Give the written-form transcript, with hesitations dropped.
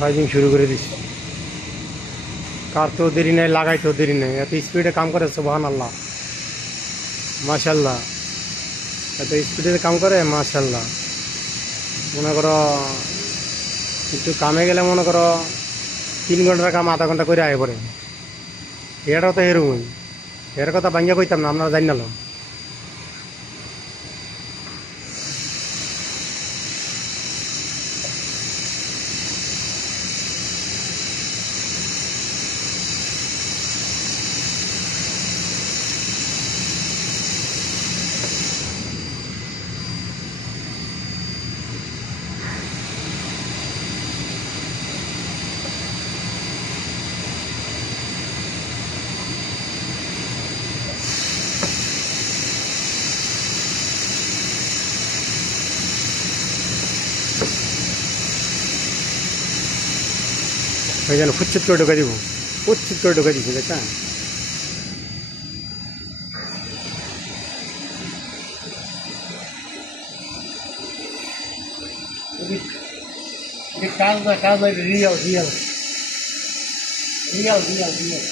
ফাইজিং শুরু করে দিস। কাটতেও দেরি নেই, লাগাইতেও দেরি নেই, এত স্পিডে কাম করে সুবহানাল্লাহ, মাশাল্লাহ। এত স্পিডে কাম করে মাশাল্লাহ। মনে করো একটু কামে গেলে মনে করো 3 ঘন্টার কাম আধা ঘন্টা করে আগে পড়ে। এটাও তো এরকমই, এর কথা ভাঙ্গিয়া কইতাম না, আপনারা জানি না। ওই যেন ফুচ্ছিত করে ঢোকা দিব, ফুচ্ছিত করে ঢোকা দিচ্ছি, দেখছেন? কাজ Real Real Real Real Real